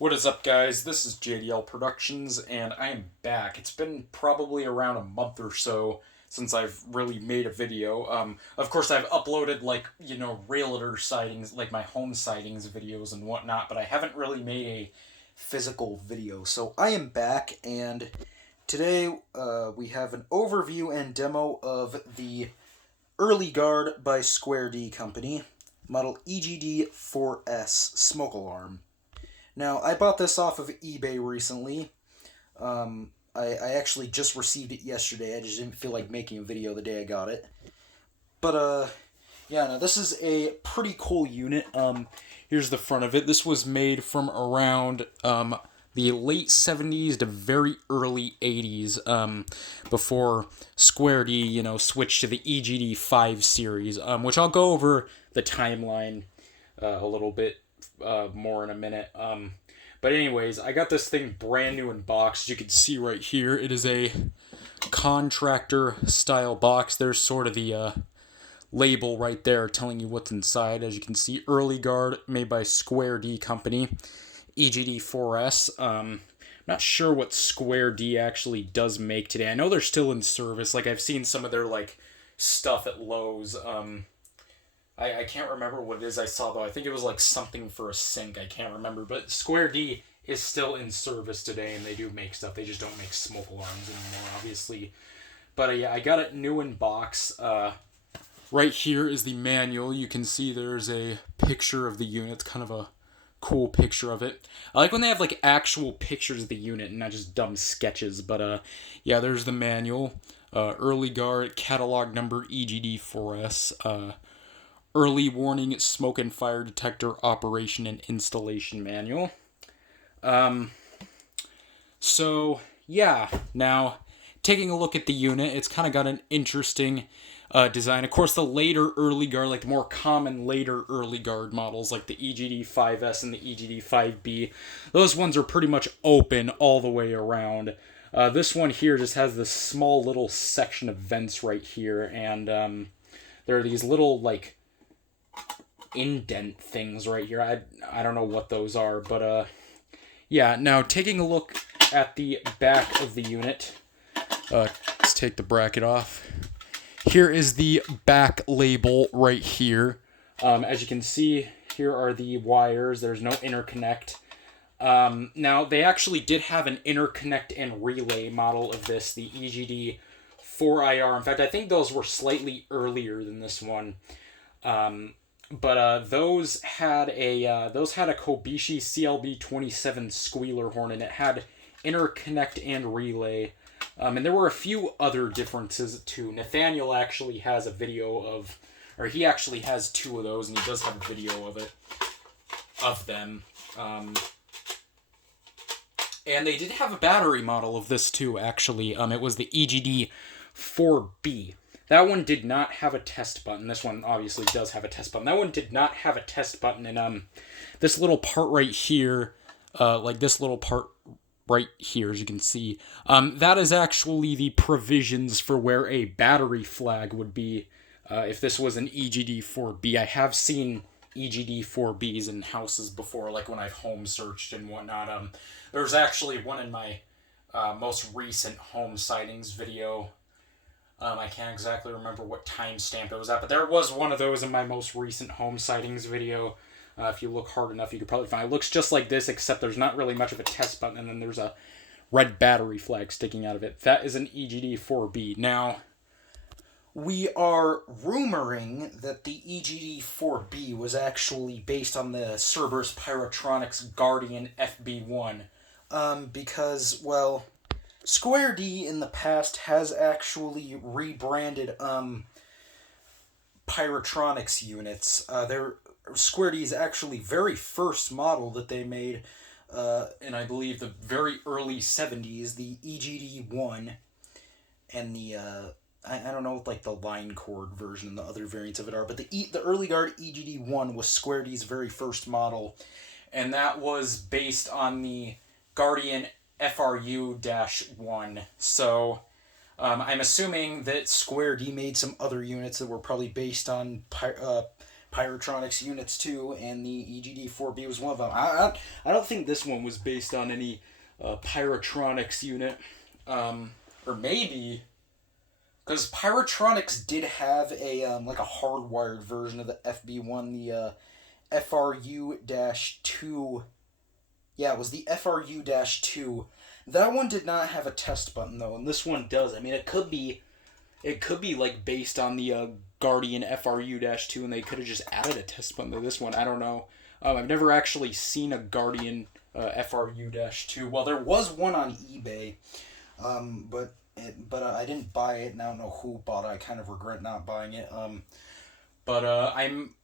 What is up, guys? This is JDL Productions, and I am back. It's been probably around a month or so since I've really made a video. Of course, I've uploaded, realtor sightings, like my home sightings videos and whatnot, but I haven't really made a physical video. So I am back, and today we have an overview and demo of the Earli-Gard by Square D Company, model EGD-4S smoke alarm. Now, I bought this off of eBay recently. I actually just received it yesterday. I just didn't feel like making a video the day I got it. But, yeah, no, this is a pretty cool unit. Here's the front of it. This was made from around, the late 70s to very early 80s, before Square D, switched to the EGD-5 series, which I'll go over the timeline a little bit more in a minute. But anyways, I got this thing brand new in box. As you can see right here, it is a contractor style box. There's sort of the label right there telling you what's inside. As you can see, Earli-Gard, made by Square D Company, EGD-4S. Not sure what Square D actually does make today. I know they're still in service. Like, I've seen some of their stuff at Lowe's. I can't remember what it is I saw, though. I think it was something for a sink. I can't remember. But Square D is still in service today, and they do make stuff. They just don't make smoke alarms anymore, obviously. But yeah, I got it new in box. Right here is the manual. You can see there's a picture of the unit. It's kind of a cool picture of it. I like when they have actual pictures of the unit and not just dumb sketches. But yeah, there's the manual. Earli-Gard catalog number EGD-4S. Early warning smoke and fire detector operation and installation manual. So yeah, now taking a look at the unit, it's kind of got an interesting design. Of course, the later Earli-Gard, the more common later Earli-Gard models, like the EGD-5S and the EGD-5B, those ones are pretty much open all the way around. This one here just has this small little section of vents right here, and there are these little indent things right here. I don't know what those are, but yeah, now taking a look at the back of the unit, let's take the bracket off. Here is the back label right here. As you can see, here are the wires. There's no interconnect. Now, they actually did have an interconnect and relay model of this, the EGD-4IR. In fact, I think those were slightly earlier than this one. But those had a Kobishi CLB-27 squealer horn, and it had interconnect and relay. And there were a few other differences too. Nathaniel actually has a video of, or he actually has two of those, and he does have a video of them. And they did have a battery model of this too, actually. It was the EGD-4B. That one did not have a test button. This one obviously does have a test button. That one did not have a test button. And this little part right here, this little part right here, as you can see, that is actually the provisions for where a battery flag would be if this was an EGD-4B. I have seen EGD-4Bs in houses before, when I've home searched and whatnot. There's actually one in my most recent home sightings video. I can't exactly remember what timestamp it was at, but there was one of those in my most recent home sightings video. If you look hard enough, you could probably find it. It looks just like this, except there's not really much of a test button, and then there's a red battery flag sticking out of it. That is an EGD-4B. Now, we are rumoring that the EGD-4B was actually based on the Cerberus Pyrotronics Guardian FB1, because, well, Square D in the past has actually rebranded Pyrotronics units. Their Square D's actually very first model that they made in, I believe, the very early 70s, the EGD-1, and the I don't know what the line cord version and the other variants of it are, but the Earli-Gard EGD-1 was Square D's very first model, and that was based on the Guardian FRU-1. So I'm assuming that Square D made some other units that were probably based on Pyrotronics units too, and the EGD-4B was one of them. I don't think this one was based on any Pyrotronics unit, or maybe because Pyrotronics did have a like a hardwired version of the FB1, the FRU-2. Yeah, it was the FRU-2. That one did not have a test button though, and this one does. I mean, it could be like based on the Guardian FRU-2, and they could have just added a test button to this one. I don't know. I've never actually seen a Guardian FRU-2. Well, there was one on eBay, but I didn't buy it, and I don't know who bought it. I kind of regret not buying it. But I'm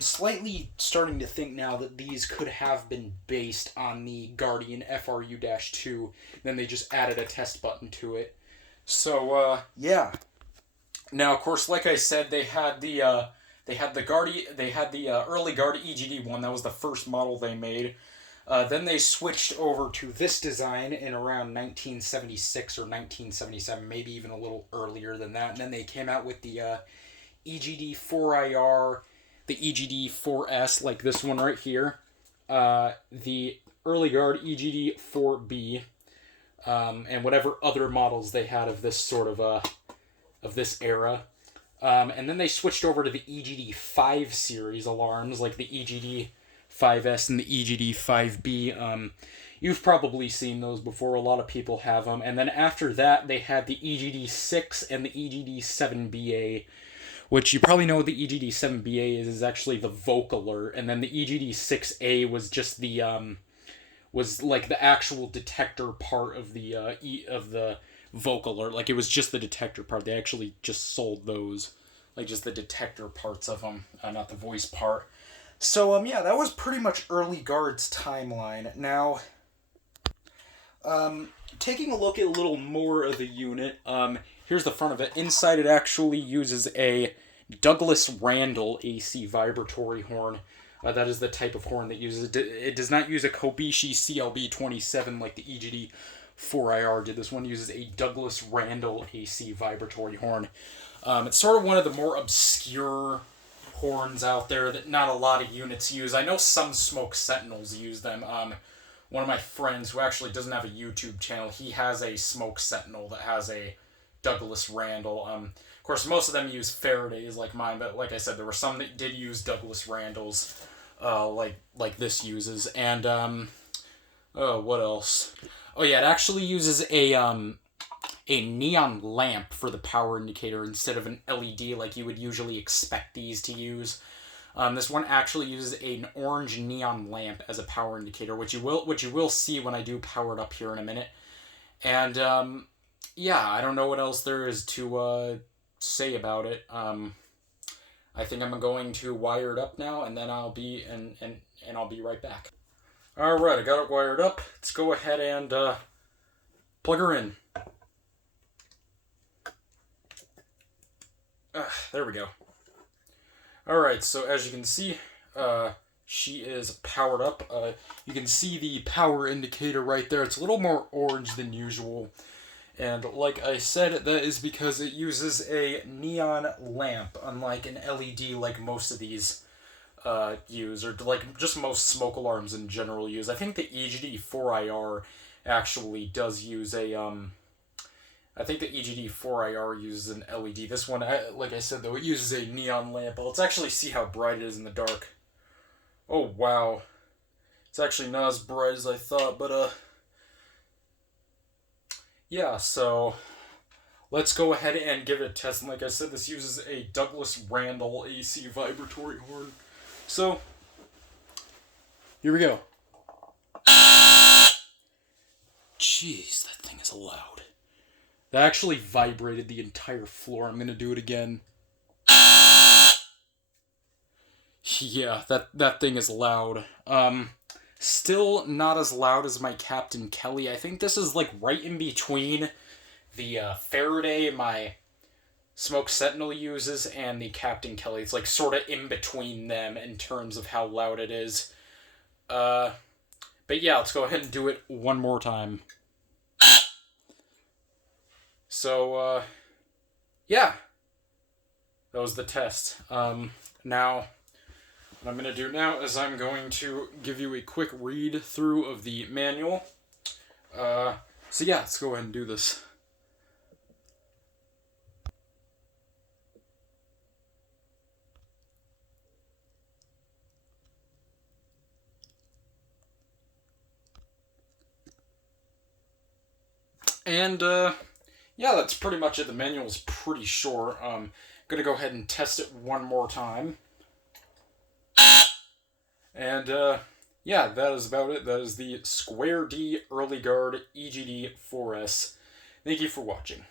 slightly starting to think now that these could have been based on the Guardian FRU-2. Then they just added a test button to it. So yeah. Now, of course, like I said, they had the Earli-Gard EGD-1. That was the first model they made. Then they switched over to this design in around 1976 or 1977, maybe even a little earlier than that. And then they came out with the EGD-4IR, the EGD-4S, like this one right here, the Earli-Gard EGD-4B, and whatever other models they had of this sort of this era. And then they switched over to the EGD-5 series alarms, like the EGD-5S and the EGD-5B. You've probably seen those before. A lot of people have them. And then after that, they had the EGD-6 and the EGD-7BA, which you probably know what the EGD-7BA is actually the Vocaler. And then the EGD-6A was just the, was like the actual detector part of the, Vocaler. Like, it was just the detector part. They actually just sold those. Like, just the detector parts of them, not the voice part. So, yeah, that was pretty much Earli-Gard's timeline. Now, taking a look at a little more of the unit, here's the front of it. Inside, it actually uses a Douglas Randall AC vibratory horn. That is the type of horn that uses it. It does not use a Kobishi CLB-27 like the EGD-4IR did. This one uses a Douglas Randall AC vibratory horn. It's sort of one of the more obscure horns out there that not a lot of units use. I know some Smoke Sentinels use them. One of my friends who actually doesn't have a YouTube channel, he has a Smoke Sentinel that has a Douglas Randall. Of course, most of them use Faradays like mine, but like I said, there were some that did use Douglas Randalls, like this uses. And what else? Oh yeah, it actually uses a neon lamp for the power indicator instead of an LED like you would usually expect these to use. This one actually uses an orange neon lamp as a power indicator, which you will see when I do power it up here in a minute. And yeah, I don't know what else there is to say about it. I think I'm going to wire it up now, and then I'll be and I'll be right back. All right, I got it wired up. Let's go ahead and plug her in. There we go. Alright, so as you can see, she is powered up. You can see the power indicator right there. It's a little more orange than usual. And like I said, that is because it uses a neon lamp, unlike an LED like most of these use, or like just most smoke alarms in general use. I think the EGD-4IR actually does use a, I think the EGD-4IR uses an LED. This one, like I said, though, it uses a neon lamp. Let's actually see how bright it is in the dark. Oh, wow. It's actually not as bright as I thought, but, yeah, so let's go ahead and give it a test. And like I said, this uses a Douglas Randall AC vibratory horn. So, here we go. Jeez, that thing is loud. That actually vibrated the entire floor. I'm going to do it again. Yeah, that thing is loud. Still not as loud as my Captain Kelly. I think this is like right in between the Faraday my Smoke Sentinel uses and the Captain Kelly. It's like sort of in between them in terms of how loud it is. But yeah, let's go ahead and do it one more time. So, yeah. That was the test. Now Now, what I'm going to do now is I'm going to give you a quick read through of the manual. So yeah, let's go ahead and do this. And, yeah, that's pretty much it. The manual's pretty short. Gonna go ahead and test it one more time. And, yeah, that is about it. That is the Square D Earli-Gard EGD-4S. Thank you for watching.